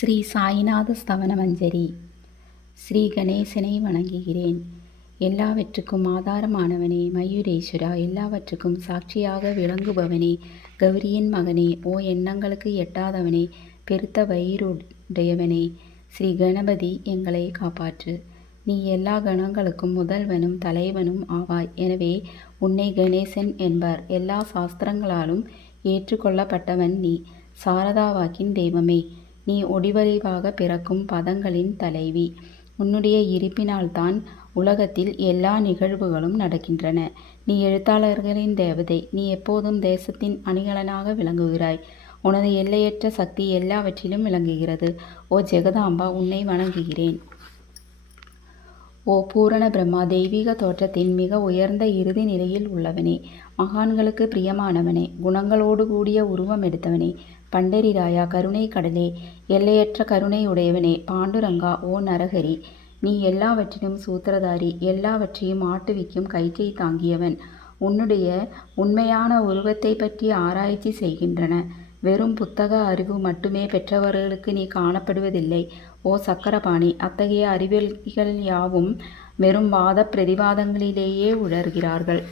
ஸ்ரீ சாய்நாத ஸ்தவன மஞ்சரி. ஸ்ரீ கணேசனை வணங்குகிறேன். எல்லாவற்றுக்கும் ஆதாரமானவனே, மயூரேஸ்வரா, எல்லாவற்றுக்கும் சாட்சியாக விளங்குபவனே, கௌரியின் மகனே, ஓ எண்ணங்களுக்கு எட்டாதவனே, பெருத்த வயிறுடையவனே, ஸ்ரீ கணபதி எங்களை காப்பாற்று. நீ எல்லா கணங்களுக்கும் முதல்வனும் தலைவனும் ஆவாய். எனவே உன்னை கணேசன் என்பர். எல்லா சாஸ்திரங்களாலும் ஏற்றுக்கொள்ளப்பட்டவன் நீ. சாரதா வாக்கின் தெய்வமே, நீ ஒடிவடிவாக பிறக்கும் பதங்களின் தலைவி. உன்னுடைய இருப்பினால்தான் உலகத்தில் எல்லா நிகழ்வுகளும் நடக்கின்றன. நீ எழுத்தாளர்களின் தேவதை. நீ எப்போதும் தேசத்தின் அணிகலனாக விளங்குகிறாய். உனது எல்லையற்ற சக்தி எல்லாவற்றிலும் விளங்குகிறது. ஓ ஜெகதாம்பா, உன்னை வணங்குகிறேன். ஓ பூரண பிரம்மா, தெய்வீக தோற்றத்தின் மிக உயர்ந்த இறுதி நிலையில் உள்ளவனே, மகான்களுக்கு பிரியமானவனே, குணங்களோடு கூடிய உருவம் எடுத்தவனே, பண்டரிராயா, கருணை கடலே, எல்லையற்ற கருணை உடையவனே, பாண்டுரங்கா, ஓ நரஹரி, நீ எல்லாவற்றிலும் சூத்திரதாரி, எல்லாவற்றையும் ஆட்டுவிக்கும் கயிற்றை தாங்கியவன். உன்னுடைய உண்மையான உருவத்தை பற்றி ஆராய்ச்சி செய்கின்றன. வெறும் புத்தக அறிவு மட்டுமே பெற்றவர்களுக்கு நீ காணப்படுவதில்லை. ஓ சக்கரபாணி, அத்தகைய அறிவியல்கள் யாவும் வெறும் வாத பிரதிவாதங்களிலேயே உழறுகிறார்கள்.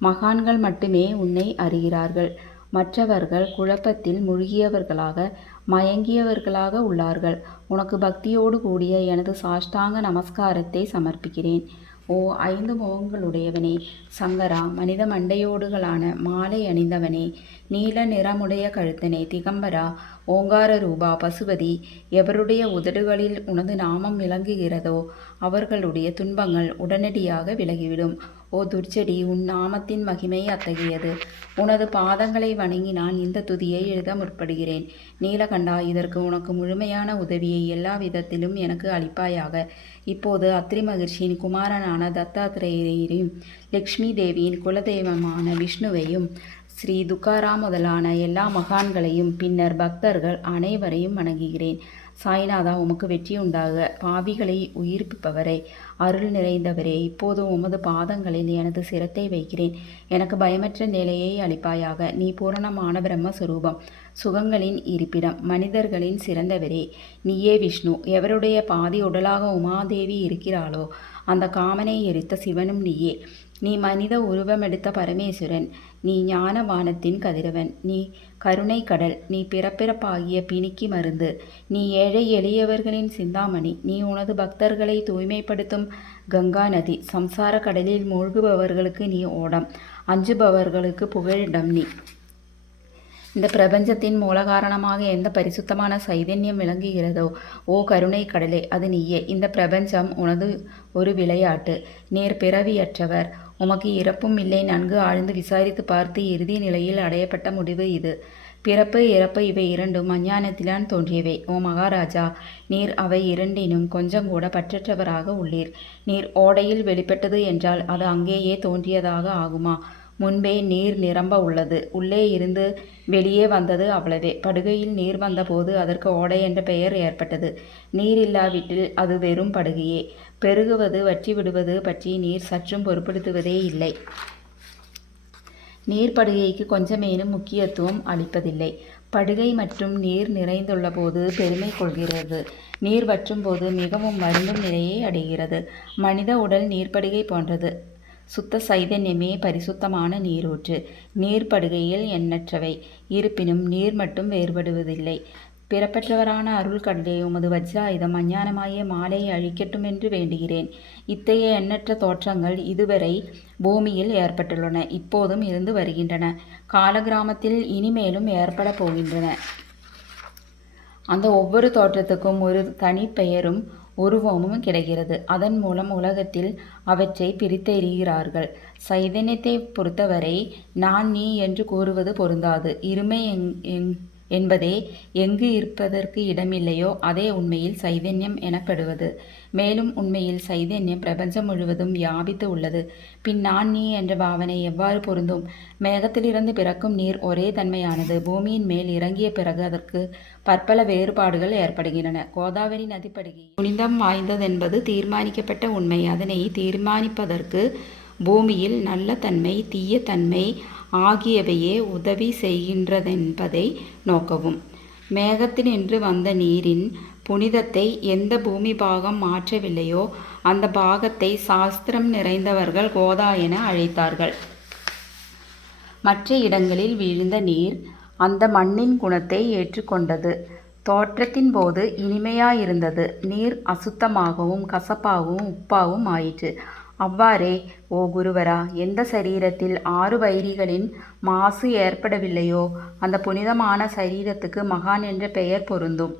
மகான்கள் மட்டுமே உன்னை அறிகிறார்கள். மற்றவர்கள் குழப்பத்தில் மூழ்கியவர்களாக, மயங்கியவர்களாக உள்ளார்கள். உனக்கு பக்தியோடு கூடிய எனது சாஷ்டாங்க நமஸ்காரத்தை சமர்ப்பிக்கிறேன். ஓ ஐந்து முகங்களுடையவனே, சங்கரா, மனித மண்டையோடுகளான மாலை அணிந்தவனே, நீல நிறமுடைய கழுத்தனே, திகம்பரா, ஓங்கார ரூபா, பசுபதி, எவருடைய உதடுகளில் உனது நாமம் விளங்குகிறதோ அவர்களுடைய துன்பங்கள் உடனடியாக விலகிவிடும். ஓ துர்ச்செடி, உன் நாமத்தின் மகிமை அத்தகையது. உனது பாதங்களை வணங்கி நான் இந்த துதியை எழுத முற்படுகிறேன். நீலகண்டா, இதற்கு உனக்கு முழுமையான உதவியை எல்லா விதத்திலும் எனக்கு அளிப்பாயாக. இப்போது அத்ரி மகிழ்ச்சியின் குமாரனான தத்தாத்திரேயரையும், லக்ஷ்மி தேவியின் குலதெய்வமான விஷ்ணுவையும், ஸ்ரீ துக்காராம் முதலான எல்லா மகான்களையும், பின்னர் பக்தர்கள் அனைவரையும் வணங்குகிறேன். சாய்நாதா, உமக்கு வெற்றி உண்டாக. பாவிகளை உயிர்ப்பிப்பவரே, அருள் நிறைந்தவரே, இப்போது உமது பாதங்களில் எனது சிரத்தை வைக்கிறேன். எனக்கு பயமற்ற நிலையை அளிப்பாயாக. நீ பூரணமான பிரம்மஸ்வரூபம், சுகங்களின் இருப்பிடம், மனிதர்களின் சிறந்தவரே. நீயே விஷ்ணு. எவருடைய பாதி உடலாக உமாதேவி இருக்கிறாளோ அந்த காமனை எரித்த சிவனும் நீயே. நீ மனித உருவமெடுத்த பரமேஸ்வரன். நீ ஞானவானத்தின் கதிரவன். நீ கருணை கடல். நீ பிறப்பிறப்பாகிய பிணிக்கு மருந்து. நீ ஏழை எளியவர்களின் சிந்தாமணி. நீ உனது பக்தர்களை தூய்மைப்படுத்தும் கங்கா நதி. சம்சார கடலில் மூழ்குபவர்களுக்கு நீ ஓடம், அஞ்சுபவர்களுக்கு புகழிடம் நீ. இந்த பிரபஞ்சத்தின் மூல காரணமாக எந்த பரிசுத்தமான சைதன்யம் விளங்குகிறதோ, ஓ கருணை கடலே, அது நீயே. இந்த பிரபஞ்சம் உனது ஒரு விளையாட்டு. நீர் பிறவியற்றவர். உமக்கு இறப்பும் இல்லை. நன்கு ஆழ்ந்து விசாரித்து பார்த்து இறுதி நிலையில் அடையப்பட்ட முடிவு இது. பிறப்பு இறப்பு இவை இரண்டும் அஞ்ஞானத்திலான் தோன்றியவை. ஓ மகாராஜா, நீர் அவை இரண்டினும் கொஞ்சம் கூட பற்றற்றவராக உள்ளீர். நீர் ஓடையில் வெளிப்பட்டது என்றால் அது அங்கேயே தோன்றியதாக ஆகுமா? முன்பே நீர் நிரம்ப உள்ளது. உள்ளே இருந்து வெளியே வந்தது, அவ்வளவே. படுகையில் நீர் வந்தபோது அதற்கு ஓடை என்ற பெயர் ஏற்பட்டது. நீர் இல்லாவிட்டில் அது வெறும் படுகையே. பெருகுவது வற்றி விடுவது பற்றி நீர் சற்றும் பொருட்படுத்துவதே இல்லை. நீர் படுகைக்கு கொஞ்சமேனும் முக்கியத்துவம் அளிப்பதில்லை. படுகை மற்றும் நீர் நிறைந்துள்ள போது பெருமை கொள்கிறது. நீர் வற்றும் போது மிகவும் வருந்தும் நிலையை அடைகிறது. மனித உடல் நீர்ப்படுகை போன்றது. சுத்த சைதன்யமே பரிசுத்தமான நீரூற்று. நீர்ப்படுகையில் எண்ணற்றவை. இருப்பினும் நீர் மட்டும் வேறுபடுவதில்லை. பிறப்பற்றவரான அருள் கடலே, உமது வஜ்ராயுதம் அஞ்ஞானமாகிய மாலையை அழிக்கட்டும் என்று வேண்டுகிறேன். இத்தகைய எண்ணற்ற தோற்றங்கள் இதுவரை பூமியில் ஏற்பட்டுள்ளன, இப்போதும் இருந்து வருகின்றன, காலகிராமத்தில் இனிமேலும் ஏற்பட போகின்றன. அந்த ஒவ்வொரு தோற்றத்துக்கும் ஒரு தனி பெயரும் உருவமும் கிடைக்கிறது. அதன் மூலம் உலகத்தில் அவற்றை பிரித்தெறிகிறார்கள். சைதன்யத்தை பொறுத்தவரை நான் நீ என்று கூறுவது பொருந்தாது. இருமை என்பதே எங்கு இருப்பதற்கு இடமில்லையோ அதே உண்மையில் சைதன்யம் எனப்படுவது. மேலும் உண்மையில் சைதன்யம் பிரபஞ்சம் முழுவதும் வியாபித்து உள்ளது. பின் நான் நீ என்ற பாவனை எவ்வாறு பொருந்தும்? மேகத்திலிருந்து பிறக்கும் நீர் ஒரே தன்மையானது. பூமியின் மேல் இறங்கிய பிறகு அதற்கு பற்பல வேறுபாடுகள் ஏற்படுகின்றன. கோதாவரி நதிப்படுகை புனிதம் வாய்ந்ததென்பது தீர்மானிக்கப்பட்ட உண்மை. அதனை தீர்மானிப்பதற்கு பூமியில் நல்ல தன்மை, தீய தன்மை ஆகியவையே உதவி செய்கின்றதென்பதை நோக்கவும். மேகத்தினின்று வந்த நீரின் புனிதத்தை எந்த பூமி பாகம் மாற்றவில்லையோ அந்த பாகத்தை சாஸ்திரம் நிறைந்தவர்கள் கோதா என அழைத்தார்கள். மற்ற இடங்களில் வீழ்ந்த நீர் அந்த மண்ணின் குணத்தை ஏற்றுக்கொண்டது. தோற்றத்தின் போது இனிமையாயிருந்தது. நீர் அசுத்தமாகவும் கசப்பாகவும் உப்பாவும் ஆயிற்று. அவ்வாறே, ஓ குருவரா, எந்த சரீரத்தில் 6 வைரிகளின் மாசு ஏற்படவில்லையோ அந்த புனிதமான சரீரத்துக்கு மகான் என்ற பெயர் பொருந்தும்.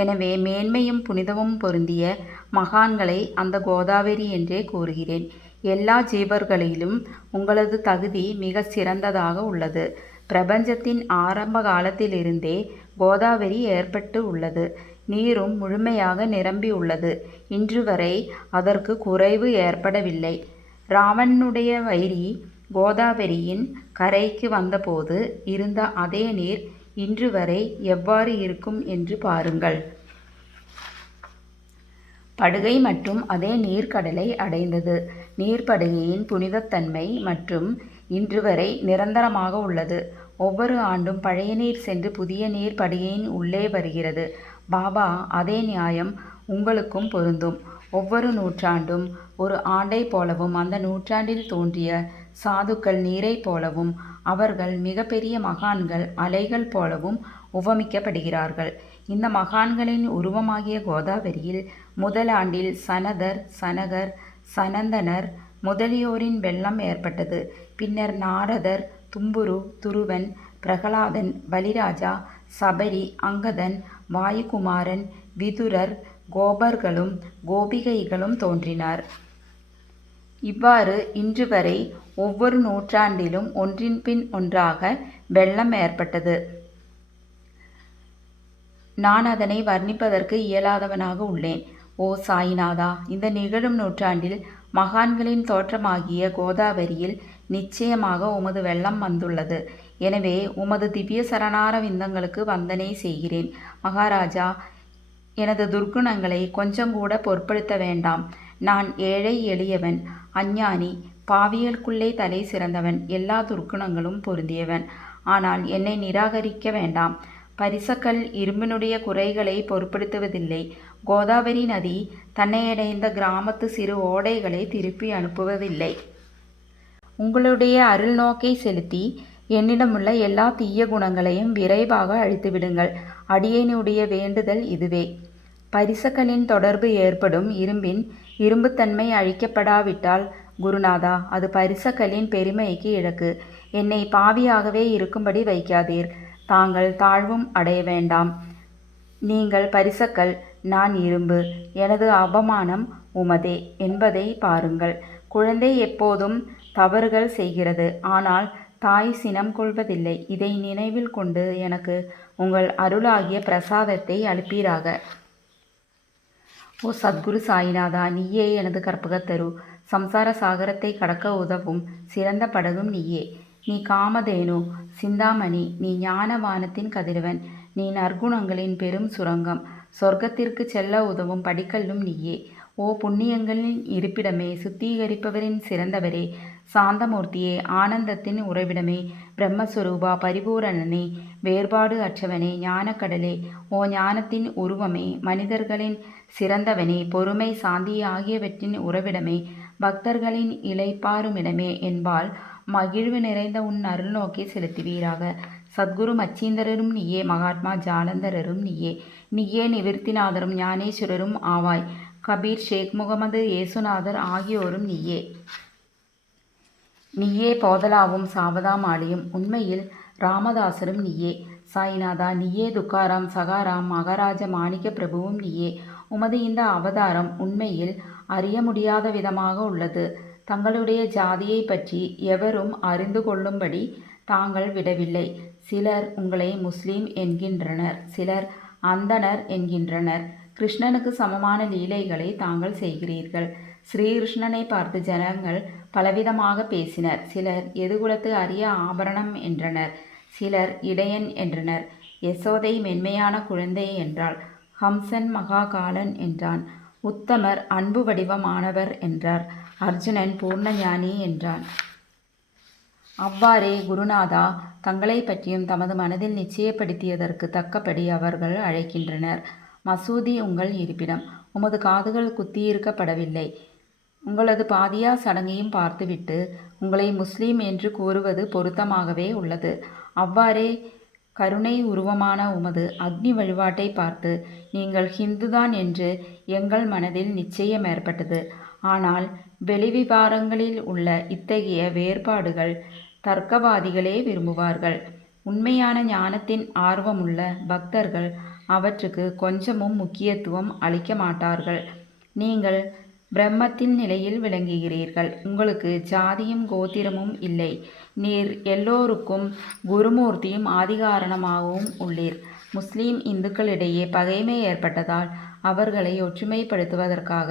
எனவே மேன்மையும் புனிதமும் பொருந்திய மகான்களை அந்த கோதாவரி என்றே கூறுகிறேன். எல்லா ஜீவர்களிலும் உங்களது தகுதி மிக சிறந்ததாக உள்ளது. பிரபஞ்சத்தின் ஆரம்ப காலத்திலிருந்தே கோதாவரி ஏற்பட்டு உள்ளது. நீரும் முழுமையாக நிரம்பி உள்ளது. இன்று வரை அதற்கு குறைவு ஏற்படவில்லை. ராவணனுடைய வைரி கோதாவரியின் கரைக்கு வந்தபோது இருந்த அதே நீர் இன்று வரை எவ்வாறு இருக்கும் என்று பாருங்கள். படுகை மற்றும் அதே நீர்க்கடலை அடைந்தது. நீர்ப்படுகையின் புனிதத்தன்மை மற்றும் இன்று வரை நிரந்தரமாக உள்ளது. ஒவ்வொரு ஆண்டும் பழைய நீர் சென்று புதிய நீர் படுகையின் உள்ளே வருகிறது. பாபா, அதே நியாயம் உங்களுக்கும் பொருந்தும். ஒவ்வொரு நூற்றாண்டும் ஒரு ஆண்டை போலவும் அந்த நூற்றாண்டில் தோன்றிய சாதுக்கள் நீரை போலவும் அவர்கள் மிகப்பெரிய மகான்கள் அலைகள் போலவும் உவமிக்கப்படுகிறார்கள். இந்த மகான்களின் உருவமாகிய கோதாவரியில் முதல் ஆண்டில் சனதர், சனகர், சனந்தனர் முதலியோரின் வெள்ளம் ஏற்பட்டது. பின்னர் நாரதர், தும்புரு, துருவன், பிரகலாதன், பலிராஜா, சபரி, அங்கதன், வாயுகுமாரன், விதுரர், கோபர்களும் கோபிகைகளும் தோன்றினார். இவ்வாறு இன்று வரை ஒவ்வொரு நூற்றாண்டிலும் ஒன்றின் பின் ஒன்றாக வெள்ளம் ஏற்பட்டது. நான் அதனை வர்ணிப்பதற்கு இயலாதவனாக உள்ளேன். ஓ சாயிநாதா, இந்த நிகழும் நூற்றாண்டில் மகான்களின் தோற்றமாகிய கோதாவரியில் நிச்சயமாக உமது வெள்ளம் வந்துள்ளது. எனவே உமது திவ்ய சரணார விந்தங்களுக்கு வந்தனை செய்கிறேன். மகாராஜா, எனது துர்க்குணங்களை கொஞ்சம் கூட பொருட்படுத்த வேண்டாம். நான் ஏழை, எளியவன், அஞ்ஞானி, பாவியலுக்குள்ளே தலை சிறந்தவன், எல்லா துர்க்குணங்களும் பொருந்தியவன். ஆனால் என்னை நிராகரிக்க வேண்டாம். பரிசக்கல் இரும்பினுடைய குறைகளை பொருட்படுத்துவதில்லை. கோதாவரி நதி தன்னையடைந்த கிராமத்து சிறு ஓடைகளை திருப்பி அனுப்புவதில்லை. உங்களுடைய அருள் நோக்கை செலுத்தி என்னிடமுள்ள எல்லா தீய குணங்களையும் விரைவாக அழித்துவிடுங்கள். அடியேனுடைய வேண்டுதல் இதுவே. பரிசக்கலின் தொடர்பு ஏற்படும் இரும்பின் இரும்புத்தன்மை அழிக்கப்படாவிட்டால் குருநாதா, அது பரிசக்கலின் பெருமைக்கு இழக்கு. என்னை பாவியாகவே இருக்கும்படி வைக்காதீர். தாங்கள் தாழ்வும் அடைய வேண்டாம். நீங்கள் பரிசக்கல், நான் இரும்பு. எனது அவமானம் உமதே என்பதை பாருங்கள். குழந்தை எப்போதும் தவறுகள் செய்கிறது, ஆனால் தாய் சினம் கொள்வதில்லை. இதை நினைவில் கொண்டு எனக்கு உங்கள் அருளாகிய பிரசாதத்தை அளிப்பீராக. ஓ சத்குரு சாயிநாதா, நீயே எனது கற்பகத்தரு. சம்சார சாகரத்தை கடக்க உதவும் சிறந்த படகும் நீயே. நீ காமதேனு, சிந்தாமணி. நீ ஞானவானத்தின் கதிரவன். நீ நற்குணங்களின் பெரும் சுரங்கம். சொர்க்கத்திற்கு செல்ல உதவும் படிக்கல்லும் நீயே. ஓ புண்ணியங்களின் இருப்பிடமே, சுத்திகரிப்பவரின் சிறந்தவரே, சாந்தமூர்த்தியே, ஆனந்தத்தின் உறைவிடமே, பிரம்மஸ்வரூபா, பரிபூரணனே, வேறுபாடு அற்றவனே, ஞானக்கடலே, ஓ ஞானத்தின் உருவமே, மனிதர்களின் சிறந்தவனே, பொறுமை, சாந்தி ஆகியவற்றின் உறைவிடமே, பக்தர்களின் இளைப்பாறுமிடமே என்பால் மகிழ்வு நிறைந்த உன் அருள் நோக்கி செலுத்துவீராக. சத்குரு மச்சீந்தரரும் நீயே, மகாத்மா ஜாலந்தரரும் நீயே. நீயே நிவிர்த்திநாதரும் ஞானேஸ்வரரும் ஆவாய். கபீர், ஷேக் முகமது, இயேசுநாதர் ஆகியோரும் நீயே. நீயே போதலாவும் சாவதா மாலியும். உண்மையில் ராமதாசரும் நீயே. சாய்நாதா, நீயே துக்காராம், சகாராம், மகாராஜ மாணிக்க பிரபுவும் நீயே. உமது இந்த அவதாரம் உண்மையில் அறிய முடியாத விதமாக உள்ளது. தங்களுடைய ஜாதியை பற்றி எவரும் அறிந்து கொள்ளும்படி தாங்கள் விடவில்லை. சிலர் உங்களை முஸ்லீம் என்கின்றனர், சிலர் அந்தணர் என்கின்றனர். கிருஷ்ணனுக்கு சமமான லீலைகளை தாங்கள் செய்கிறீர்கள். ஸ்ரீகிருஷ்ணனை பார்த்து ஜனங்கள் பலவிதமாக பேசினர். சிலர் எதுகுலத்து அரிய ஆபரணம் என்றனர், சிலர் இடையன் என்றனர். யசோதை மென்மையான குழந்தை என்றாள். ஹம்சன் மகாகாலன் என்றான். உத்தமர் அன்பு வடிவமானவர் என்றார். அர்ஜுனன் பூர்ண ஞானி என்றான். அவ்வாறே குருநாதா தங்களைப் பற்றியும் தமது மனதில் நிச்சயப்படுத்தியதற்கு தக்கபடி அவர்கள் அழைக்கின்றனர். மசூதி உங்கள் இருப்பிடம். உமது காதுகள் குத்தியிருக்கப்படவில்லை. உங்களது பாதியா சடங்கையும் பார்த்துவிட்டு உங்களை முஸ்லீம் என்று கூறுவது பொருத்தமாகவே உள்ளது. அவ்வாறே கருணை உருவமான உமது அக்னி வழிபாட்டை பார்த்து நீங்கள் ஹிந்துதான் என்று எங்கள் மனதில் நிச்சயம் ஏற்பட்டது. ஆனால் வெளிவிவகாரங்களில் உள்ள இத்தகைய வேறுபாடுகள் தர்க்கவாதிகளே விரும்புவார்கள். உண்மையான ஞானத்தின் ஆர்வமுள்ள பக்தர்கள் அவற்றுக்கு கொஞ்சமும் முக்கியத்துவம் அளிக்க மாட்டார்கள். நீங்கள் பிரம்மத்தின் நிலையில் விளங்குகிறீர்கள். உங்களுக்கு ஜாதியும் கோத்திரமும் இல்லை. நீர் எல்லோருக்கும் குருமூர்த்தியும் ஆதிகாரணமாகவும் உள்ளீர். முஸ்லீம் இந்துக்களிடையே பகைமை ஏற்பட்டதால் அவர்களை ஒற்றுமைப்படுத்துவதற்காக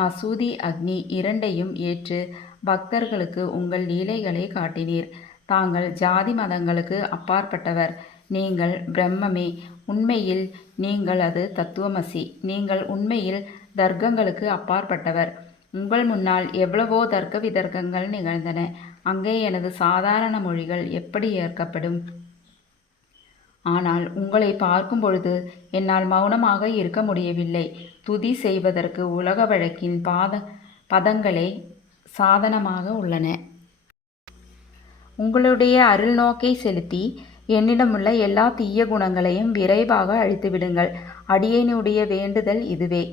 மசூதி அக்னி இரண்டையும் ஏற்று பக்தர்களுக்கு உங்கள் லீலைகளை காட்டினீர். தாங்கள் ஜாதி மதங்களுக்கு அப்பாற்பட்டவர். நீங்கள் பிரம்மமே. உண்மையில் நீங்கள் அது தத்துவமசி. நீங்கள் உண்மையில் தர்க்கங்களுக்கு அப்பாற்பட்டவர். உங்கள் முன்னால் எவ்வளவோ தர்க்க விதர்க்கங்கள் நிகழ்ந்தன. அங்கே எனது சாதாரண மொழிகள் எப்படி ஏற்கப்படும்? ஆனால் உங்களை பார்க்கும் பொழுது என்னால் மௌனமாக இருக்க முடியவில்லை. துதி செய்வதற்கு உலக வழக்கின் பதங்களே சாதனமாக உள்ளன. உங்களுடைய அருள் நோக்கை செலுத்தி என்னிடமுள்ள எல்லா தீய குணங்களையும் விரைவாக அழித்துவிடுங்கள். அடியேனுடைய வேண்டுதல் இதுவே.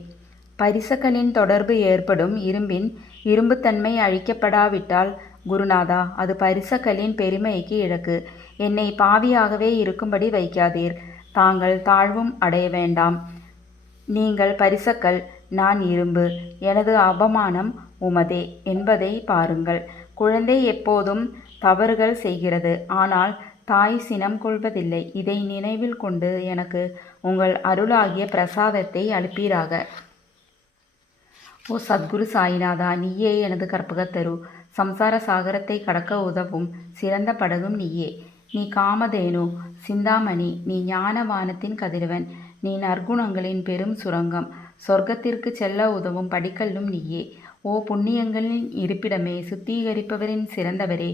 பரிசக்களின் தொடர்பு ஏற்படும் இரும்பின் இரும்புத்தன்மை அழிக்கப்படாவிட்டால் குருநாதா அது பரிசக்களின் பெருமைக்கு இழக்கு. என்னை பாவியாகவே இருக்கும்படி வைக்காதீர். தாங்கள் தாழ்வும் அடைய வேண்டாம். நீங்கள் பரிசக்கள், நான் இரும்பு. எனது அவமானம் உமதே என்பதை பாருங்கள். குழந்தை எப்போதும் தவறுகள் செய்கிறது. ஆனால் தாய் சினம் கொள்வதில்லை. இதை நினைவில் கொண்டு எனக்கு உங்கள் அருளாகிய பிரசாதத்தை அளிப்பீராக. ஓ சத்குரு சாயிநாதா, நீயே எனது கற்பகத்தரு. சம்சார சாகரத்தை கடக்க உதவும் சிறந்த படகும் நீயே. நீ காமதேனு சிந்தாமணி. நீ ஞானவானத்தின் கதிரவன். நீ நற்குணங்களின் பெரும் சுரங்கம். சொர்க்கத்திற்கு செல்ல உதவும் படிக்கல்லும் நீயே. ஓ புண்ணியங்களின் இருப்பிடமே, சுத்திகரிப்பவரின் சிறந்தவரே,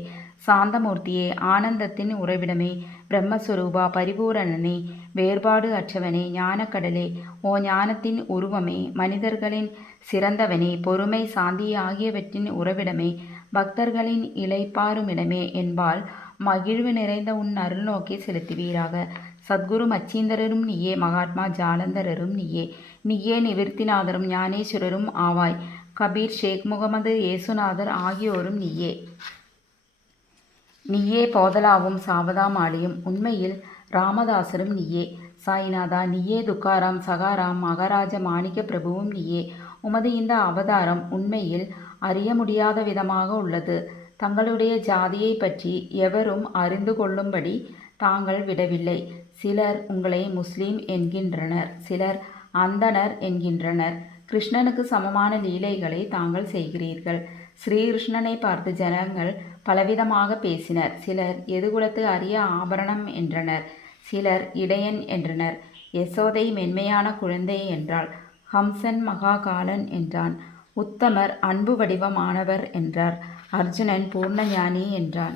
சாந்தமூர்த்தியே, ஆனந்தத்தின் உறைவிடமே, பிரம்மஸ்வரூபா, பரிபூரணனே, வேறுபாடு அற்றவனே, ஞானக்கடலே, ஓ ஞானத்தின் உருவமே, மனிதர்களின் சிறந்தவனே, பொறுமை சாந்தி ஆகியவற்றின் உறைவிடமே, பக்தர்களின் இளைப்பாறுமிடமே என்பால் மகிழ்வு நிறைந்த உன் அருள் நோக்கி செலுத்துவீராக. சத்குரு மச்சீந்தரரும் நீயே, மகாத்மா ஜாலந்தரரும் நீயே. நீயே நிவிர்த்திநாதரும் ஞானேஸ்வரரும் ஆவாய். கபீர், ஷேக் முகமது, இயேசுநாதர் ஆகியோரும் நீயே. நீயே போதலாவும் சாவதா மாலியும். உண்மையில் ராமதாசரும் நீயே. சாய்நாதா, நீயே துக்காராம், சகாராம், மகாராஜ மாணிக்க பிரபுவும் நீயே. உமது இந்த அவதாரம் உண்மையில் அறிய முடியாத விதமாக உள்ளது. தங்களுடைய ஜாதியை பற்றி எவரும் அறிந்து கொள்ளும்படி தாங்கள் விடவில்லை. சிலர் உங்களை முஸ்லீம் என்கின்றனர், சிலர் அந்தணர் என்கின்றனர். கிருஷ்ணனுக்கு சமமான லீலைகளை தாங்கள் செய்கிறீர்கள். ஸ்ரீகிருஷ்ணனை பார்த்து ஜனங்கள் பலவிதமாக பேசினர். சிலர் எதுகுலத்து அரிய ஆபரணம் என்றனர், சிலர் இடையன் என்றனர். யசோதை மென்மையான குழந்தை என்றாள். ஹம்சன் மகாகாலன் என்றான். உத்தமர் அன்பு வடிவமானவர் என்றார். அர்ஜுனன் பூர்ணஞானி என்றான்.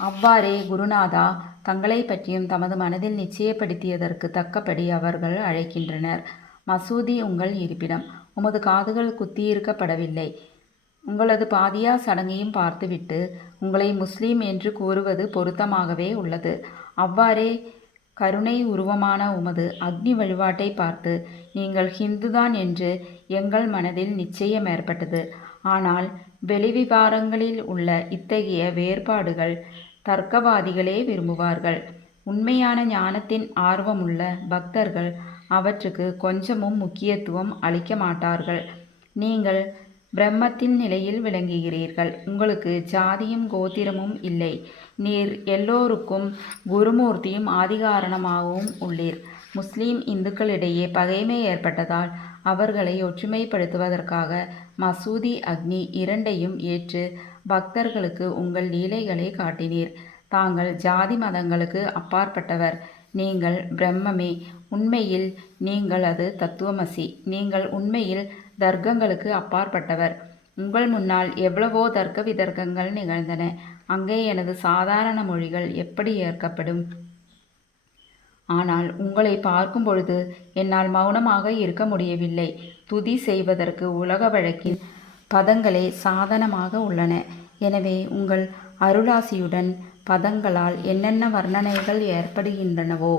அவ்வாறே குருநாதா தங்களை பற்றியும் தமது மனதில் நிச்சயப்படுத்தியதற்கு தக்கபடி அவர்கள் அழைக்கின்றனர். மசூதி உங்கள் இருப்பிடம். உமது காதுகள் குத்தியிருக்கப்படவில்லை. உங்களது பாதியா சடங்கையும் பார்த்துவிட்டு உங்களை முஸ்லீம் என்று கூறுவது பொருத்தமாகவே உள்ளது. அவ்வாறே கருணை உருவமான உமது அக்னி வழிபாட்டை பார்த்து நீங்கள் ஹிந்துதான் என்று எங்கள் மனதில் நிச்சயம் ஏற்பட்டது. ஆனால் வெளிவிவகாரங்களில் உள்ள இத்தகைய வேறுபாடுகள் தர்க்கவாதிகளே விரும்புவார்கள். உண்மையான ஞானத்தின் ஆர்வமுள்ள பக்தர்கள் அவற்றுக்கு கொஞ்சமும் முக்கியத்துவம் அளிக்க மாட்டார்கள். நீங்கள் பிரம்மத்தின் நிலையில் விளங்குகிறீர்கள். உங்களுக்கு ஜாதியும் கோத்திரமும் இல்லை. நீர் எல்லோருக்கும் குருமூர்த்தியும் ஆதிகாரணமாகவும் உள்ளீர். முஸ்லீம் இந்துக்களிடையே பகைமை ஏற்பட்டதால் அவர்களை ஒற்றுமைப்படுத்துவதற்காக மசூதி அக்னி இரண்டையும் ஏற்று பக்தர்களுக்கு உங்கள் லீலைகளை காட்டினீர். தாங்கள் ஜாதி மதங்களுக்கு அப்பாற்பட்டவர். நீங்கள் பிரம்மமே. உண்மையில் நீங்கள் அது தத்துவமசி. நீங்கள் உண்மையில் தர்க்கங்களுக்கு அப்பாற்பட்டவர். உங்கள் முன்னால் எவ்வளவோ தர்க்க விதர்க்கங்கள் நிகழ்ந்தன. அங்கே எனது சாதாரண மொழிகள் எப்படி ஏற்கப்படும்? ஆனால் உங்களை பார்க்கும் பொழுது என்னால் மௌனமாக இருக்க முடியவில்லை. துதி செய்வதற்கு உலக வழக்கில் பதங்களே சாதனமாக உள்ளன. எனவே உங்கள் அருளாசியுடன் பதங்களால் என்னென்ன வர்ணனைகள் ஏற்படுகின்றனவோ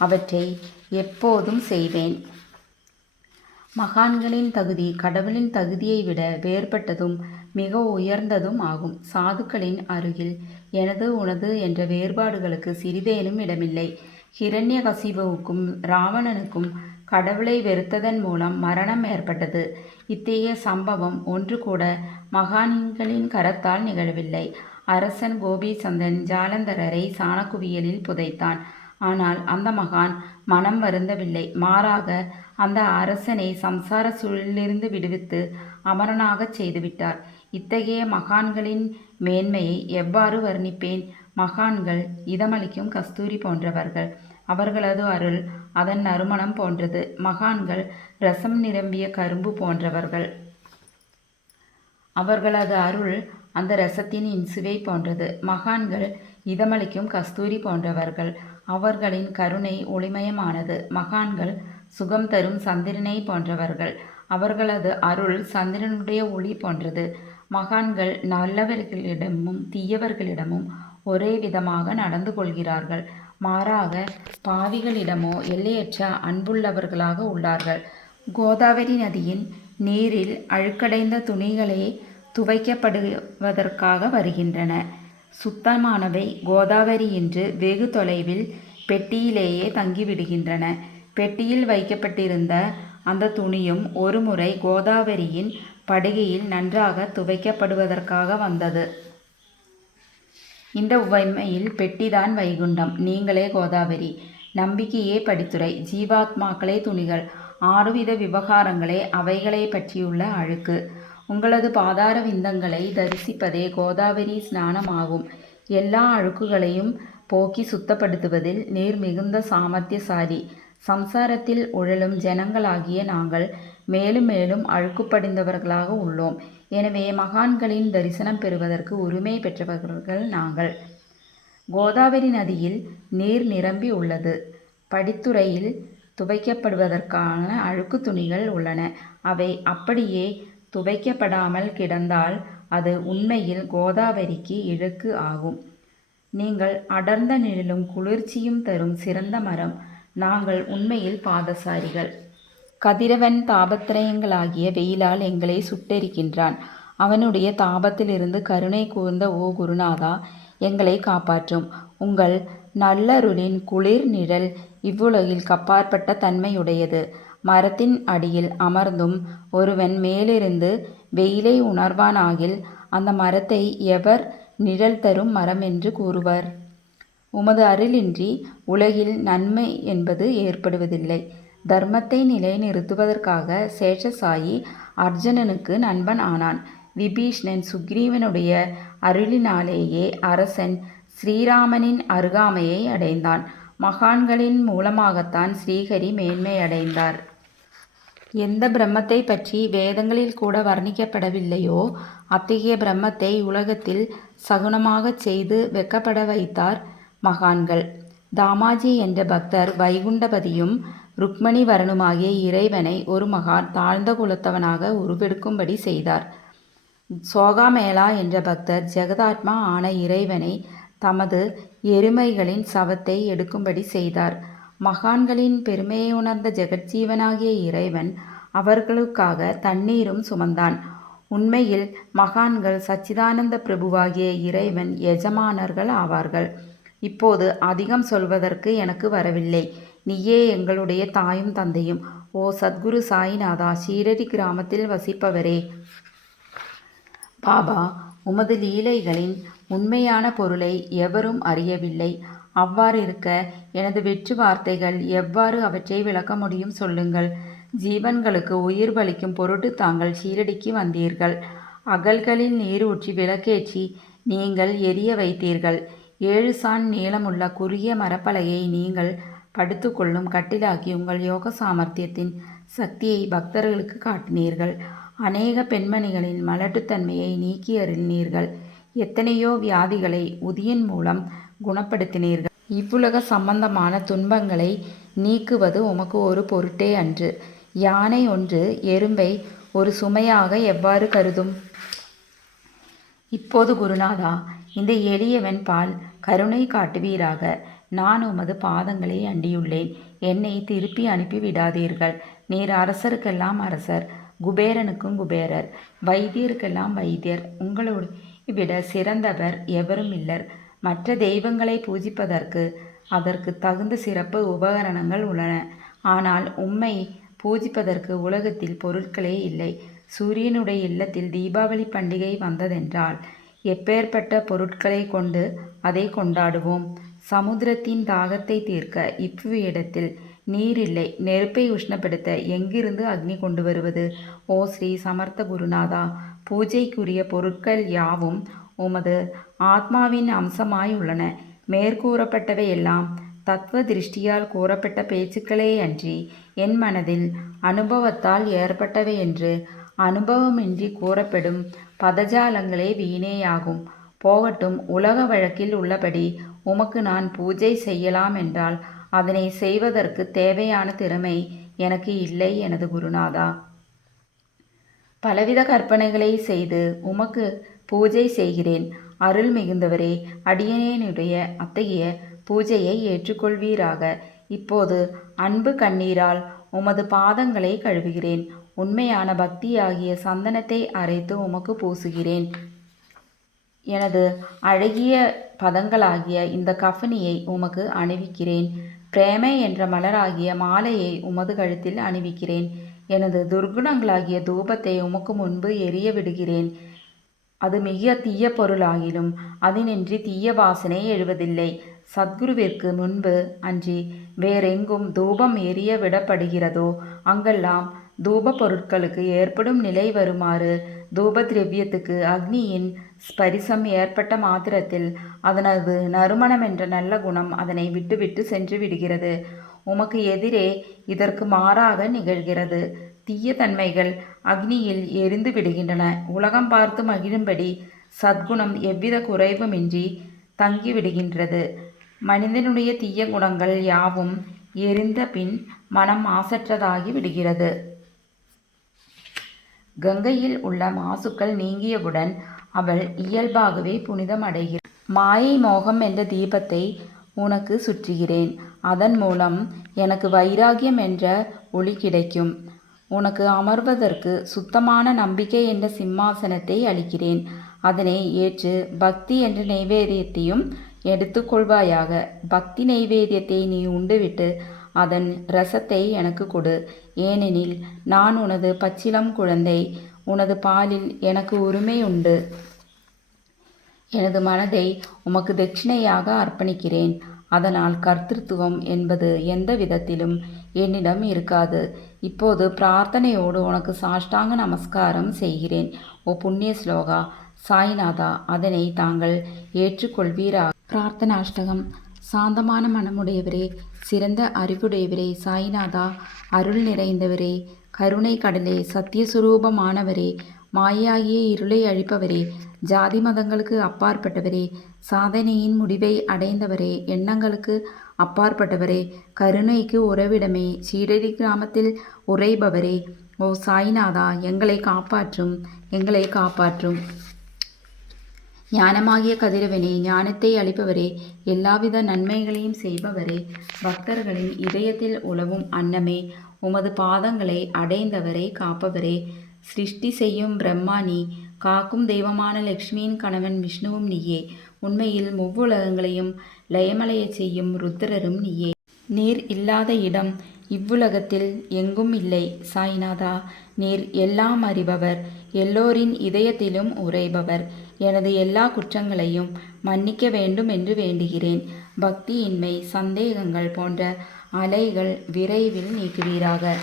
அவற்றை எப்போதும் செய்வேன். மகான்களின் தகுதி கடவுளின் தகுதியை விட வேறுபட்டதும் மிக உயர்ந்ததும் ஆகும். சாதுக்களின் அருகில் எனது உனது என்ற வேறுபாடுகளுக்கு சிறிதேனும் இடமில்லை. ஹிரண்யகசிபுவுக்கும் ராவணனுக்கும் கடவுளை வெறுத்ததன் மூலம் மரணம் ஏற்பட்டது. இத்தகைய சம்பவம் ஒன்று கூட மகான்களின் கரத்தால் நிகழவில்லை. அரசன் கோபிசந்தன் ஜாலந்தரரை சாணக்குவியலில் புதைத்தான். ஆனால் அந்த மகான் மனம் வருந்தவில்லை. மாறாக அந்த அரசனை சம்சார சூழலிலிருந்து விடுவித்து அமரனாகச் செய்துவிட்டார். இத்தகைய மகான்களின் மேன்மையை எவ்வாறு வர்ணிப்பேன்? மகான்கள் இதமளிக்கும் கஸ்தூரி போன்றவர்கள். அவர்களது அருள் அதன் நறுமணம் போன்றது. மகான்கள் ரசம் நிரம்பிய கரும்பு போன்றவர்கள். அவர்களது அருள் அந்த ரசத்தின் இன்சுவை போன்றது. மகான்கள் இதமளிக்கும் கஸ்தூரி போன்றவர்கள். அவர்களின் கருணை ஒளிமயமானது. மகான்கள் சுகம் தரும் சந்திரனை போன்றவர்கள். அவர்களது அருள் சந்திரனுடைய ஒளி போன்றது. மகான்கள் நல்லவர்களிடமும் தீயவர்களிடமும் ஒரே விதமாக நடந்து கொள்கிறார்கள். மாறாக பாவிகளிடமோ எல்லையற்ற அன்புள்ளவர்களாக உள்ளார்கள். கோதாவரி நதியின் நீரில் அழுக்கடைந்த துணிகளே துவைக்கப்படுவதற்காக வருகின்றன. சுத்தமானவை கோதாவரி என்று வெகு தொலைவில் பெட்டியிலேயே தங்கிவிடுகின்றன. பெட்டியில் வைக்கப்பட்டிருந்த அந்த துணியும் ஒரு முறை கோதாவரியின் படுகையில் நன்றாக துவைக்கப்படுவதற்காக வந்தது. இந்த உவமையில் பெட்டிதான் வைகுண்டம், நீங்களே கோதாவரி. நம்பிக்கையே படித்துறை, ஜீவாத்மாக்களே துணிகள். 6 வித விவகாரங்களே அவைகளை பற்றியுள்ள அழுக்கு. உங்களது பாதார விந்தங்களை தரிசிப்பதே கோதாவரி ஸ்நானமாகும். எல்லா அழுக்குகளையும் போக்கி சுத்தப்படுத்துவதில் நீர் மிகுந்த சாமர்த்தியசாலி. சம்சாரத்தில் உழலும் ஜனங்களாகிய நாங்கள் மேலும் மேலும் அழுக்குப்படிந்தவர்களாக உள்ளோம். எனவே மகான்களின் தரிசனம் பெறுவதற்கு உரிமை பெற்றவர்கள் நாங்கள். கோதாவரி நதியில் நீர் நிரம்பி உள்ளது. படித்துறையில் துவைக்கப்படுவதற்கான அழுக்கு துணிகள் உள்ளன. அவை அப்படியே துவைக்கப்படாமல் கிடந்தால் அது உண்மையில் கோதாவரிக்கு இழுக்கு ஆகும். நீங்கள் அடர்ந்த நிழலும் குளிர்ச்சியும் தரும் சிறந்த மரம். நாங்கள் உண்மையில் பாதசாரிகள். கதிரவன் தாபத்திரயங்களாகிய வெயிலால் எங்களை சுட்டெரிக்கின்றான். அவனுடைய தாபத்திலிருந்து கருணை கூர்ந்த ஓ குருநாதா, எங்களை காப்பாற்றும். உங்கள் நல்லருளின் குளிர் நிழல் இவ்வுலகில் கப்பாற்பட்ட தன்மையுடையது. மரத்தின் அடியில் அமர்ந்தும் ஒருவன் மேலிருந்து வெயிலை உணர்வானாகில் அந்த மரத்தை எவர் நிழல் தரும் மரம் என்று கூறுவர்? உமது அருளின்றி உலகில் நன்மை என்பது ஏற்படுவதில்லை. தர்மத்தை நிலைநிறுத்துவதற்காக சேஷசாயி அர்ஜுனனுக்கு நண்பன் ஆனான். விபீஷ்ணன் சுக்ரீவனுடைய அருளினாலேயே அரசன் ஸ்ரீராமனின் அருகாமையை அடைந்தான். மகான்களின் மூலமாகத்தான் ஸ்ரீஹரி மேன்மை அடைந்தார். எந்த பிரம்மத்தை பற்றி வேதங்களில் கூட வர்ணிக்கப்படவில்லையோ அத்தகைய பிரம்மத்தை உலகத்தில் சகுனமாகச் செய்து வெக்கப்பட வைத்தார் மகான்கள். தாமாஜி என்ற பக்தர் வைகுண்டபதியும் ருக்மணி வரனுமாகிய இறைவனை ஒரு மகான் தாழ்ந்த குலத்தவனாக உருவெடுக்கும்படி செய்தார். சோகாமேளா என்ற பக்தர் ஜெகதாத்மா ஆன இறைவனை தமது எருமைகளின் சவத்தை எடுக்கும்படி செய்தார். மகான்களின் பெருமையை உணர்ந்த ஜெகஜீவனாகிய இறைவன் அவர்களுக்காக தண்ணீரும் சுமந்தான். உண்மையில் மகான்கள் சச்சிதானந்த பிரபுவாகிய இறைவன் எஜமானர்கள் ஆவார்கள். இப்போது அதிகம் சொல்வதற்கு எனக்கு வரவில்லை. நீயே எங்களுடைய தாயும் தந்தையும். ஓ சத்குரு சாயிநாதா, ஷீரடி கிராமத்தில் வசிப்பவரே, பாபா, உமது லீலைகளின் உண்மையான பொருளை எவரும் அறியவில்லை. அவ்வாறிருக்க எனது வெற்று வார்த்தைகள் எவ்வாறு அவற்றை விளக்க முடியும்? சொல்லுங்கள். ஜீவன்களுக்கு உயிர் பலிக்கும் பொருட்டு தாங்கள் ஷீரடிக்கு வந்தீர்கள். அகல்களில் நீர் ஊற்றி விளக்கேற்றி நீங்கள் எரிய வைத்தீர்கள். 7 சாண் நீளமுள்ள குறுகிய மரப்பலகையை நீங்கள் படுத்துக்கொள்ளும் கட்டிலாக்கி உங்கள் யோக சாமர்த்தியத்தின் சக்தியை பக்தர்களுக்கு காட்டினீர்கள். அநேக பெண்மணிகளின் மலட்டுத்தன்மையை நீக்கி அருளினீர்கள். எத்தனையோ வியாதிகளை உதியின் மூலம் குணப்படுத்தினீர்கள். இவ்வுலக சம்பந்தமான துன்பங்களை நீக்குவது உமக்கு ஒரு பொருட்டே அன்று. யானை ஒன்று எறும்பை ஒரு சுமையாக எவ்வாறு கருதும்? இப்போது குருநாதா, இந்த எளியவன் பால் கருணை காட்டுவீராக. நான் உமது பாதங்களை அண்டியுள்ளேன். என்னை திருப்பி அனுப்பி விடாதீர்கள். நீர் அரசருக்கெல்லாம் அரசர், குபேரனுக்கும் குபேரர், வைத்தியருக்கெல்லாம் வைத்தியர். உங்களோடு விட சிறந்தவர் எவரும் இல்லர். மற்ற தெய்வங்களை பூஜிப்பதற்கு அதற்கு தகுந்த சிறப்பு உபகரணங்கள் உள்ளன. ஆனால் உம்மை பூஜிப்பதற்கு உலகத்தில் பொருட்களே இல்லை. சூரியனுடைய இல்லத்தில் தீபாவளி பண்டிகை வந்ததென்றால் எப்பேற்பட்ட பொருட்களை கொண்டு அதை கொண்டாடுவோம். சமுத்திரத்தின் தாகத்தை தீர்க்க இவ்விடத்தில் நீர் இல்லை. நெருப்பை உஷ்ணப்படுத்த எங்கிருந்து அக்னி கொண்டு வருவது? ஓ ஸ்ரீ சமர்த்த குருநாதா, பூஜைக்குரிய பொருட்கள் யாவும் உமது ஆத்மாவின் அம்சமாய் உள்ளன. மேற்கூறப்பட்டவை எல்லாம் தத்துவ திருஷ்டியால் கூறப்பட்ட பேச்சுக்களே அன்றி என் மனதில் அனுபவத்தால் ஏற்பட்டவை என்று அனுபவமின்றி கூறப்படும் பதஜாலங்களே வீணேயாகும். போகட்டும், உலக வழக்கில் உள்ளபடி உமக்கு நான் பூஜை செய்யலாம் என்றால் அதனை செய்வதற்கு தேவையான திறமை எனக்கு இல்லை எனது குருநாதா. பலவித கற்பனைகளை செய்து உமக்கு பூஜை செய்கிறேன். அருள் மிகுந்தவரே, அடியேனுடைய அத்தகைய பூஜையை ஏற்றுக்கொள்வீராக. இப்போது அன்பு கண்ணீரால் உமது பாதங்களை கழுவுகிறேன். உண்மையான பக்தியாகிய சந்தனத்தை அரைத்து உமக்கு பூசுகிறேன். எனது அழகிய பதங்களாகிய இந்த கஃனியை உமக்கு அணிவிக்கிறேன். பிரேமை என்ற மலராகிய மாலையை உமது கழுத்தில் அணிவிக்கிறேன். எனது துர்குணங்களாகிய தூபத்தை உமக்கு முன்பு எரிய விடுகிறேன். அது மிக தீய பொருளாகிலும் அதனின்றி தீய வாசனை எழுவதில்லை. சத்குருவிற்கு முன்பு அன்றி வேறெங்கும் தூபம் எரிய விடப்படுகிறதோ அங்கெல்லாம் தூப பொருட்களுக்கு ஏற்படும் நிலை வருமாறு தூப திரவியத்துக்கு அக்னியின் ஸ்பரிசம் ஏற்பட்ட மாத்திரத்தில் அதனது நறுமணம் என்ற நல்ல குணம் அதனை விட்டுவிட்டு சென்று விடுகிறது. உமக்கு எதிரே இதற்கு மாறாக நிகழ்கிறது. தீய தன்மைகள் அக்னியில் எரிந்து விடுகின்றன. உலகம் பார்த்து மகிழும்படி சத்குணம் எவ்வித குறைவுமின்றி தங்கிவிடுகின்றது. மனிதனுடைய தீய குணங்கள் யாவும் எரிந்த பின் மனம் மாசற்றதாகி விடுகிறது. கங்கையில் உள்ள மாசுக்கள் நீங்கியவுடன் அவள் இயல்பாகவே புனிதம் அடைகிறாள். மாயை மோகம் என்ற தீபத்தை உனக்கு சுற்றுகிறேன். அதன் மூலம் எனக்கு வைராகியம் என்ற ஒளி கிடைக்கும். உனக்கு அமர்வதற்கு சுத்தமான நம்பிக்கை என்ற சிம்மாசனத்தை அளிக்கிறேன். அதனை ஏற்று பக்தி என்ற நைவேத்தியத்தையும் எடுத்துக்கொள்வாயாக. பக்தி நைவேத்தியத்தை நீ உண்டுவிட்டு அதன் ரசத்தை எனக்கு கொடு. ஏனெனில் நான் உனது பச்சிளம் குழந்தை. உனது பாலில் எனக்கு உரிமை உண்டு. எனது மனதை உமக்கு தட்சிணையாக அர்ப்பணிக்கிறேன். அதனால் கர்த்திருவம் என்பது எந்த விதத்திலும் என்னிடம் இருக்காது. இப்போது பிரார்த்தனையோடு உனக்கு சாஷ்டாங்க நமஸ்காரம் செய்கிறேன். ஓ புண்ணிய ஸ்லோகா சாய்நாதா, அதனை தாங்கள் ஏற்றுக்கொள்வீராக. பிரார்த்தனாஷ்டகம். சாந்தமான மனமுடையவரே, சிறந்த அறிவுடையவரே, சாய்நாதா, அருள் நிறைந்தவரே, கருணை கடலே, சத்தியசுரூபமானவரே, மாயாகிய இருளை அழிப்பவரே, ஜாதி மதங்களுக்கு அப்பாற்பட்டவரே, சாதனையின் முடிவை அடைந்தவரே, எண்ணங்களுக்கு அப்பாற்பட்டவரே, கருணைக்கு உறவிடமே, சீரடி கிராமத்தில் உறைபவரே, ஓ சாய்நாதா, எங்களை காப்பாற்றும், எங்களை காப்பாற்றும். ஞானமாகிய கதிரவனே, ஞானத்தை அளிப்பவரே, எல்லாவித நன்மைகளையும் செய்பவரே, பக்தர்களின் இதயத்தில் உலவும் அன்னமே, உமது பாதங்களை அடைந்தவரை காப்பவரே, சிருஷ்டி செய்யும் பிரம்மா நீ, காக்கும் தெய்வமான லக்ஷ்மியின் கணவன் விஷ்ணுவும் நீயே. உண்மையில் முவ்வுலகங்களையும் லயமலையச் செய்யும் ருத்திரரும் நீயே. நீர் இல்லாத இடம் இவ்வுலகத்தில் எங்கும் இல்லை. சாய்நாதா, நீர் எல்லாம் அறிபவர், எல்லோரின் இதயத்திலும் உறைபவர். எனது எல்லா குற்றங்களையும் மன்னிக்க வேண்டும் என்று வேண்டுகிறேன். பக்தியின்மை, சந்தேகங்கள் போன்ற அலைகள் விரைவில் நீக்குவீராக.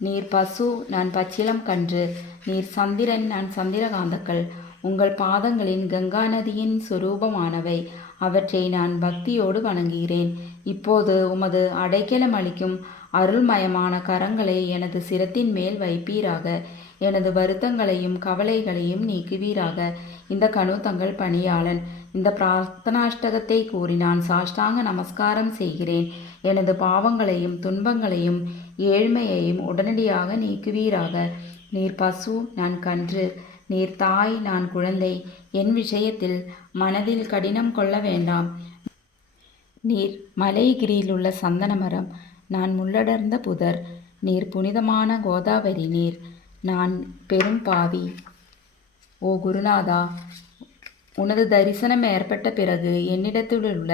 நீர் பசு, நான் பச்சிலம் கன்று. நீர் சந்திரன், நான் சந்திரகாந்தக்கள். உங்கள் பாதங்களின் கங்கா நதியின் சுரூபமானவை. அவற்றை நான் பக்தியோடு வணங்குகிறேன். இப்போது உமது அடைக்கலம் அளிக்கும் அருள்மயமான கரங்களை எனது சிரத்தின் மேல் வைப்பீராக. எனது வருத்தங்களையும் கவலைகளையும் நீக்குவீராக. இந்த கனு தங்கள் பணியாளன் இந்த பிரார்த்தனாஷ்டகத்தை கூறி நான் சாஷ்டாங்க நமஸ்காரம் செய்கிறேன். எனது பாவங்களையும் துன்பங்களையும் ஏழ்மையையும் உடனடியாக நீக்குவீராக. நீர் பசு, நான் கன்று; நீர் தாய், நான் குழந்தை. என் விஷயத்தில் மனதில் கடினம் கொள்ள வேண்டாம். நீர் மலைகிரியிலுள்ள சந்தன மரம்; நான் முள்ளடர்ந்த புதர். நீர் புனிதமான கோதாவரி நீர்; நான் பெரும் பாவி. ஓ குருநாதா, உனது தரிசனம் ஏற்பட்ட பிறகு என்னிடத்திலுள்ள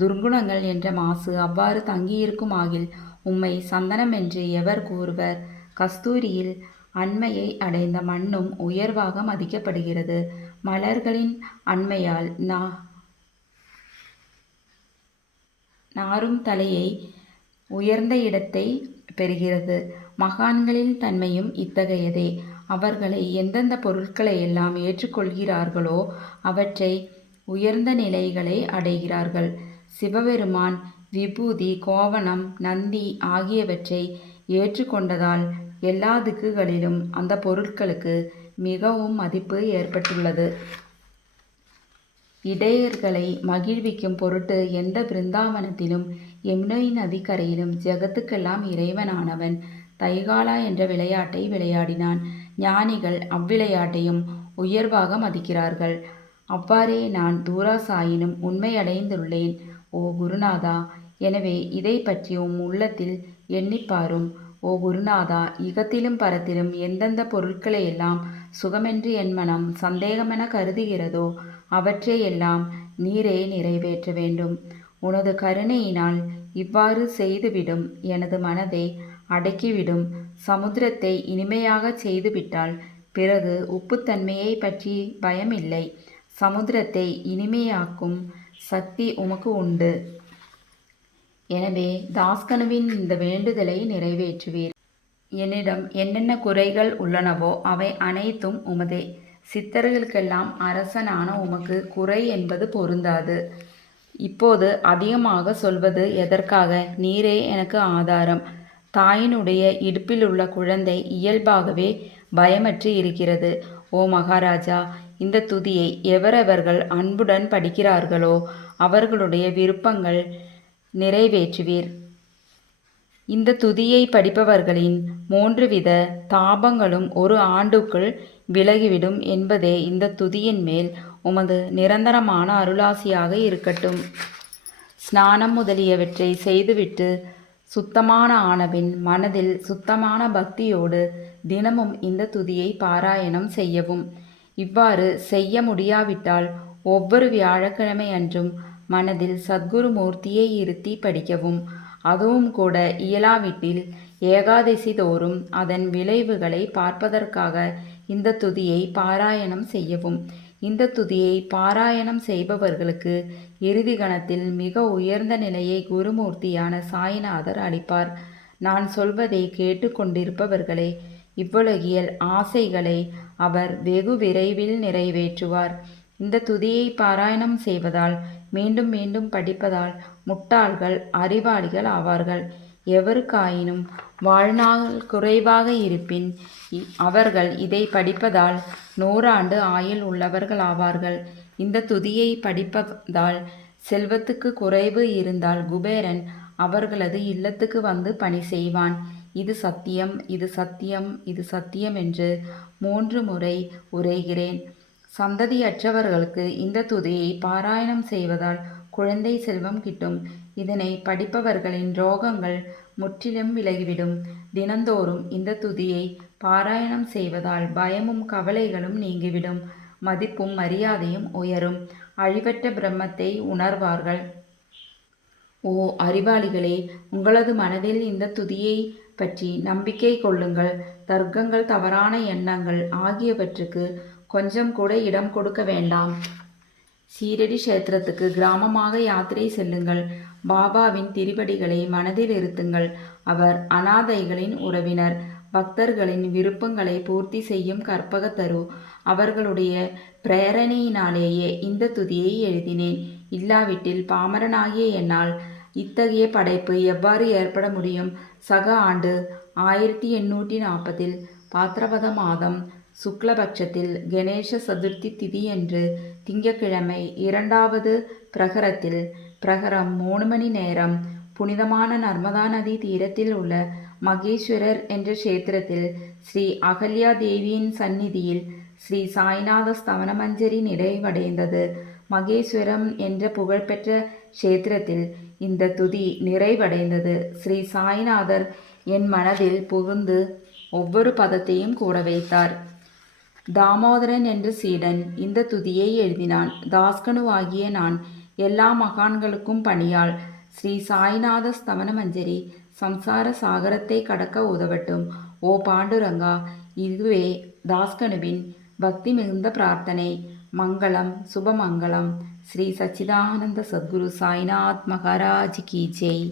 துர்குணங்கள் என்ற மாசு அவ்வாறு தங்கியிருக்குமாகில் உம்மை சந்தனம் என்று எவர் கூறுவர்? கஸ்தூரியில் அண்மையை அடைந்த மண்ணும் உயர்வாக மதிக்கப்படுகிறது. மலர்களின் அண்மையால் நாரும் தலையை உயர்ந்த இடத்தை பெறுகிறது. மகான்களின் தன்மையும் இத்தகையதே. அவர்களை எந்தெந்த பொருட்களையெல்லாம் ஏற்றுக்கொள்கிறார்களோ அவற்றை உயர்ந்த நிலைகளை அடைகிறார்கள். சிவபெருமான் விபூதி, கோவணம், நந்தி ஆகியவற்றை ஏற்றுக்கொண்டதால் எல்லா திக்குகளிலும் அந்த பொருட்களுக்கு மிகவும் மதிப்பு ஏற்பட்டுள்ளது. இடையர்களை மகிழ்விக்கும் பொருட்டு எந்த பிருந்தாவனத்திலும் யமுனை நதிக்கரையிலும் ஜெகத்துக்கெல்லாம் இறைவனானவன் தைகாலா என்ற விளையாட்டை விளையாடினான். ஞானிகள் அவ்விளையாட்டையும் உயர்வாக மதிக்கிறார்கள். அவ்வாறே நான் தூராசாயினும் உண்மையடைந்துள்ளேன். ஓ குருநாதா, எனவே இதை பற்றி உம் உள்ளத்தில் எண்ணிப்பாரும். ஓ குருநாதா, இகத்திலும் பரத்திலும் எந்தெந்த பொருட்களையெல்லாம் சுகமென்று என் மனம் சந்தேகமென கருதுகிறதோ அவற்றையெல்லாம் நீரே நிறைவேற்ற வேண்டும். உனது கருணையினால் இவ்வாறு செய்துவிடும். எனது மனதை அடக்கிவிடும். சமுத்திரத்தை இனிமையாகச் செய்துவிட்டால் பிறகு உப்புத்தன்மையை பற்றி பயமில்லை. சமுத்திரத்தை இனிமையாக்கும் சக்தி உமக்கு உண்டு. எனவே தாஸ்கனுவின் இந்த வேண்டுதலை நிறைவேற்றுவீர். என்னிடம் என்னென்ன குறைகள் உள்ளனவோ அவை அனைத்தும் உமதே. சித்தர்களுக்கெல்லாம் அரசனான உமக்கு குறை என்பது பொருந்தாது. இப்போது அதிகமாக சொல்வது எதற்காக? நீரே எனக்கு ஆதாரம். தாயினுடைய இடுப்பிலுள்ள குழந்தை இயல்பாகவே பயமற்று இருக்கிறது. ஓ மகாராஜா, இந்த துதியை எவரவர்கள் அன்புடன் படிக்கிறார்களோ அவர்களுடைய விருப்பங்கள் நிறைவேற்றுவீர். இந்த துதியை படிப்பவர்களின் 3 வித தாபங்களும் 1 ஆண்டுக்குள் விலகிவிடும் என்பதே இந்த துதியின் மேல் உமது நிரந்தரமான அருளாசியாக இருக்கட்டும். ஸ்நானம் முதலியவற்றை செய்துவிட்டு சுத்தமான ஆனபின் மனதில் சுத்தமான பக்தியோடு தினமும் இந்த துதியை பாராயணம் செய்யவும். இவ்வாறு செய்ய முடியாவிட்டால் ஒவ்வொரு வியாழக்கிழமை அன்றும் மனதில் சத்குரு மூர்த்தியை இருத்தி படிக்கவும். அதுவும் கூட இயலாவிட்டில் ஏகாதசி தோறும் அதன் விளைவுகளை பார்ப்பதற்காக இந்த துதியை பாராயணம் செய்யவும். இந்த துதியை பாராயணம் செய்பவர்களுக்கு இறுதி கணத்தில் மிக உயர்ந்த நிலையை குருமூர்த்தியான சாய்நாதர் அளிப்பார். நான் சொல்வதை கேட்டுக்கொண்டிருப்பவர்களே, இவ்வுலகியல் ஆசைகளை அவர் வெகு விரைவில் நிறைவேற்றுவார். இந்த துதியை பாராயணம் செய்வதால், மீண்டும் மீண்டும் படிப்பதால் முட்டாள்கள் அறிவாளிகள் ஆவார்கள். எவருக்காயினும் வாழ்நாள் குறைவாக இருப்பின் அவர்கள் இதை படிப்பதால் 100 ஆண்டு ஆயுள் உள்ளவர்கள் ஆவார்கள். இந்த துதியை படிப்பதால் செல்வத்துக்கு குறைவு இருந்தால் குபேரன் அவர்களது இல்லத்துக்கு வந்து பணி செய்வான். இது சத்தியம், இது சத்தியம், இது சத்தியம் என்று 3 முறை உரைகிறேன். சந்ததியற்றவர்களுக்கு இந்த துதியை பாராயணம் செய்வதால் குழந்தை செல்வம் கிட்டும். இதனை படிப்பவர்களின் ரோகங்கள் முற்றிலும் விலகிவிடும். தினந்தோறும் இந்த துதியை பாராயணம் செய்வதால் பயமும் கவலைகளும் நீங்கிவிடும். மதிப்பும் மரியாதையும் உயரும். அழிவற்ற பிரம்மத்தை உணர்வார்கள். ஓ அறிவாளிகளே, உங்களது மனதில் இந்த துதியை பற்றி நம்பிக்கை கொள்ளுங்கள். தர்க்கங்கள், தவறான எண்ணங்கள் ஆகியவற்றுக்கு கொஞ்சம் கூட இடம் கொடுக்க வேண்டாம். ஷீரடி க்ஷேத்திரத்துக்கு கிராமமாக யாத்திரை செல்லுங்கள். பாபாவின் திருவடிகளை மனதில் இருத்துங்கள். அவர் அனாதைகளின் உறவினர், பக்தர்களின் விருப்பங்களை பூர்த்தி செய்யும் கற்பகத்தரு. அவர்களுடைய பிரேரணையினாலேயே இந்த துதியை எழுதினேன். இல்லாவிட்டில் பாமரனாகிய என்னால் இத்தகைய படைப்பு எவ்வாறு ஏற்பட முடியும்? சக ஆண்டு 1840 பாத்ரபத மாதம் சுக்லபட்சத்தில் கணேச சதுர்த்தி திதியன்று திங்கட்கிழமை 2வது பிரகரத்தில் பிரகரம் 3 மணி நேரம் புனிதமான நர்மதா நதி தீரத்தில் உள்ள மகேஸ்வரர் என்ற க்ஷேத்திரத்தில் ஸ்ரீ அகல்யா தேவியின் சந்நிதியில் ஸ்ரீ சாய்நாத ஸ்தவன மஞ்சரி நிறைவடைந்தது. மகேஸ்வரம் என்ற புகழ்பெற்ற க்ஷேத்திரத்தில் இந்த துதி நிறைவடைந்தது. ஸ்ரீ சாய்நாதர் என் மனதில் புகுந்து ஒவ்வொரு பதத்தையும் கூட வைத்தார். தாமோதரன் என்ற சீடன் இந்த துதியை எழுதினான். தாஸ்கனுவாகிய நான் எல்லா மகான்களுக்கும் பணியாள். ஸ்ரீ சாய்நாத ஸ்தவன மஞ்சரி சம்சார சாகரத்தை கடக்க உதவட்டும். ஓ பாண்டுரங்கா, இதுவே தாஸ்கனுவின் பக்தி மிகுந்த பிரார்த்தனை. மங்களம், சுபமங்களம். ஸ்ரீ சச்சிதானந்த சத்குரு சாய்நாத் மகாராஜ் கி ஜெய்.